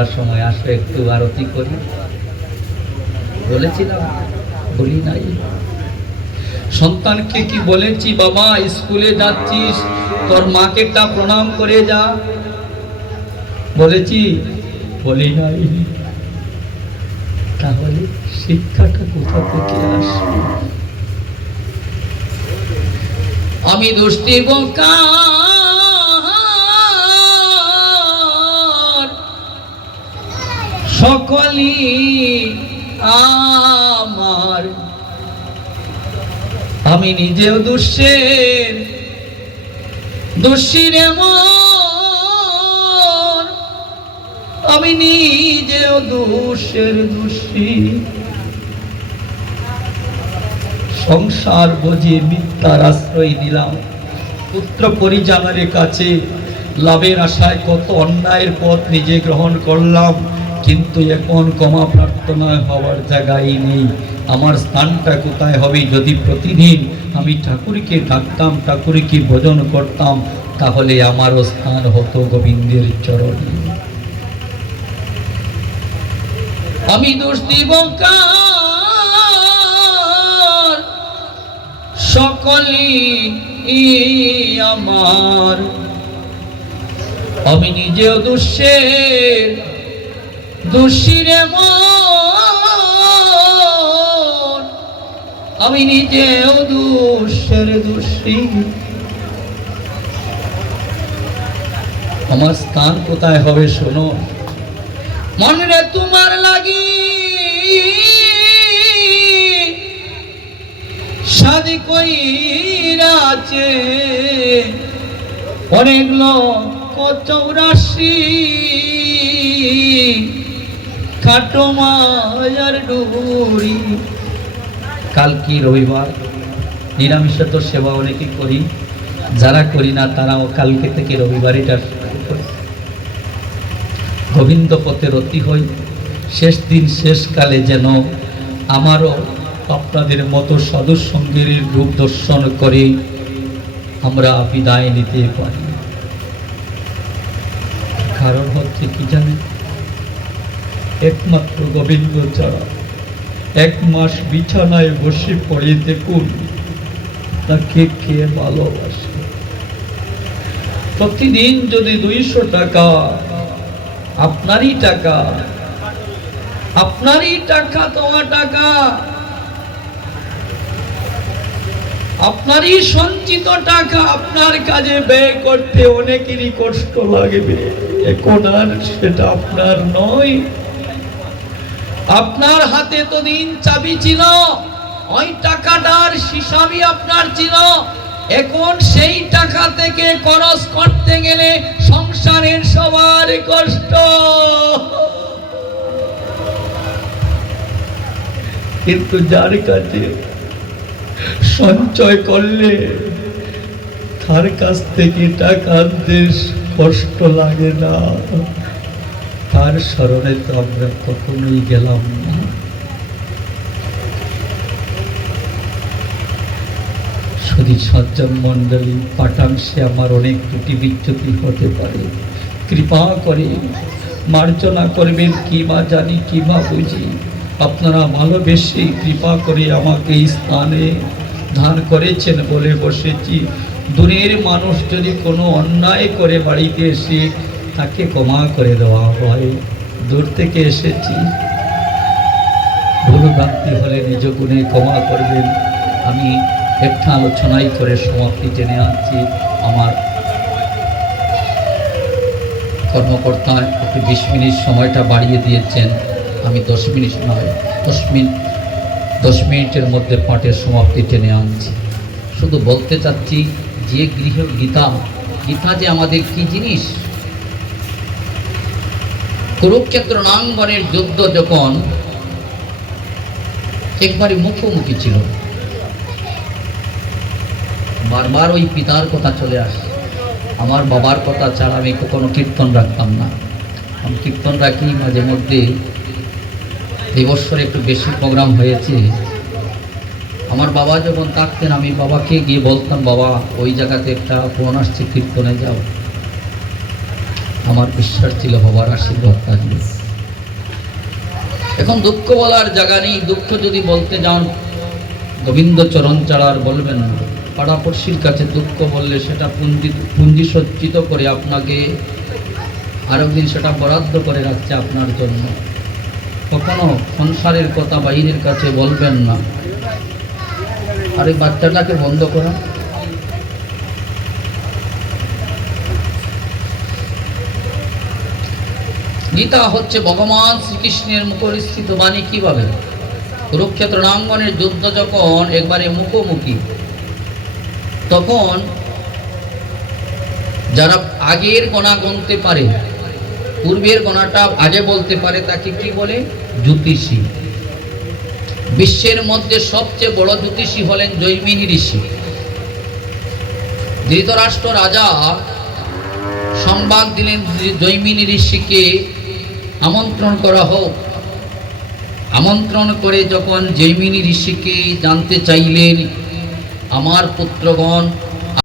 সন্ধ্যার সময় আসো একটু আরতি করি, বলেছিলাম? বলি নাই? সন্তানকে কি বলেছি, বাবা স্কুলে যাচ্ছিস, তোর মাকে একটা প্রণাম করে যা? বলেছি? বলি নাই। তাহলে শিক্ষাটা কোথা থেকে আসবে? আমি দোষ দেব কার? সকলই আমার। আমি নিজেও দোষের দোষী রে মন, আমি নিজেও দোষের দোষী। সংসার বুঝে মিথ্যার আশ্রয় দিলাম, পুত্র পরিজনের কাছে লাভের আশায় কত অন্যায়ের পথ নিজে গ্রহণ করলাম, কিন্তু এখন ক্ষমা প্রার্থনা হওয়ার জায়গায় নেই। আমার স্থানটা কোথায় হবে? যদি প্রতিদিন আমি ঠাকুরকে ডাকতাম, ঠাকুরকে ভজন করতাম, তাহলে আমারও স্থান হতো গোবিন্দের চরণে। আমি দোষ দিব কার? সকলই আমার। আমি নিজেও দোষের দোষী রে মন, আমি নিজেও দোষের দোষী। আমার স্থান কোথায় হবে শোনো। মনে তোমার লাগি শাদি কইরাছে অনেক লোক 84 খাটো মায়ার ডুরি। কাল কি রবিবার, নিরামিষে তো সেবা অনেকে করি, যারা করি না তারাও কালকে থেকে রবিবার এটা গোবিন্দ পথে রতি হই। শেষ দিন শেষকালে যেন আমারও আপনাদের মতো সাধু সঙ্গের রূপ দর্শন করে আমরা বিদায় নিতে পারি। কারণ হচ্ছে কি জানেন? একমাত্র গোবিন্দ ছাড়া। 1 মাস বিছানায় বসে পড়ে দেখুন তাকে কে ভালোবাসে। প্রতিদিন যদি 200 টাকা, আপনারই টাকা, আপনারই টাকা, তোমার টাকা, আপনারই সঞ্চিত টাকা আপনার কাজে ব্যয় করতে অনেকেরই কষ্ট লাগবে। এখন আর সেটা আপনার নয়। আপনার হাতে তো দিন চাবি ছিল, ওই টাকাটার হিসাবই আপনার ছিল। এখন সেই টাকা থেকে খরচ করতে গেলে সংসারের সবার কষ্ট। কিন্তু যার কাছে সঞ্চয় করলে তার কাছ থেকে টাকা আনতে কষ্ট লাগে না, তার স্মরণে তো আমরা কখনোই গেলাম না। শুধু সজ্জন মন্ডলী, পাঠাংশে আমার অনেক ত্রুটি বিচ্যুতি হতে পারে, কৃপা করে মার্জনা করবেন। কি বা জানি, কি বা বুঝি, আপনারা ভালোবেসে কৃপা করে আমাকে এই স্থানে দান করেছেন বলে বসেছি। দূরের মানুষ যদি কোনো অন্যায় করে বাড়িতে এসে তাকে ক্ষমা করে দেওয়া হয়। দূর থেকে এসেছি, ভুল ভ্রান্তি হলে নিজ গুণে ক্ষমা করবেন। আমি একটা আলোচনাই করে সমাপ্তি টেনে আনছি। আমার কর্মকর্তা একটু 20 মিনিট সময়টা বাড়িয়ে দিয়েছেন, আমি 10 মিনিট নয় 10 মিনিটের মধ্যে পাঠের সমাপ্তি টেনে আনছি। শুধু বলতে চাচ্ছি যে গৃহ গীতা, গীতা যে আমাদের কি জিনিস। কুরুক্ষেত্র রণাঙ্গনের যুদ্ধ যখন একবারে মুখোমুখি ছিল, বারবার ওই পিতার কথা চলে আসে। আমার বাবার কথা ছাড়া আমি কখনো কীর্তন রাখতাম না। আমি কীর্তন রাখি মাঝে মধ্যে। এই বছরে একটু বেশি প্রোগ্রাম হয়েছে। আমার বাবা যখন থাকতেন আমি বাবাকে গিয়ে বলতাম, বাবা ওই জায়গাতে একটা ফোন আসছে, কীর্তনে যাও। আমার বিশ্বাস ছিল বাবার আশীর্বাদ থাকবে। এখন দুঃখ বলার জায়গা নেই। দুঃখ যদি বলতে যান গোবিন্দ চরণ ছাড়া আর বলবেন না। পাড়াপড়শির কাছে দুঃখ বললে সেটা পুঞ্জি সজ্জিত করে আপনাকে আরো দিন সেটা বরাদ্দ করে রাখছে আপনার জন্য। কখনো সংসারের কথা বাইরের কাছে বলবেন না। আর এই বাচ্চাটাকে বন্ধ করা। গীতা হচ্ছে ভগবান শ্রীকৃষ্ণের মুখস্থিত বাণী। কিভাবে কুরুক্ষেত্র রণাঙ্গনের যুদ্ধ যখন একবারে মুখোমুখি, তখন যারা আগের গোনা গুনতে পারে, পূর্বের গোনাটা আগে বলতে পারে, তাকে কি বলে? জ্যোতিষী। বিশ্বের মধ্যে সবচেয়ে বড় জ্যোতিষী হলেন জৈমিনী ঋষি। ধৃতরাষ্ট্র রাজা সংবাদ দিলেন জৈমিনী ঋষিকে আমন্ত্রণ করা হোক। আমন্ত্রণ করে যখন জৈমিনী ঋষিকে জানতে চাইলেন আমার পুত্রগণ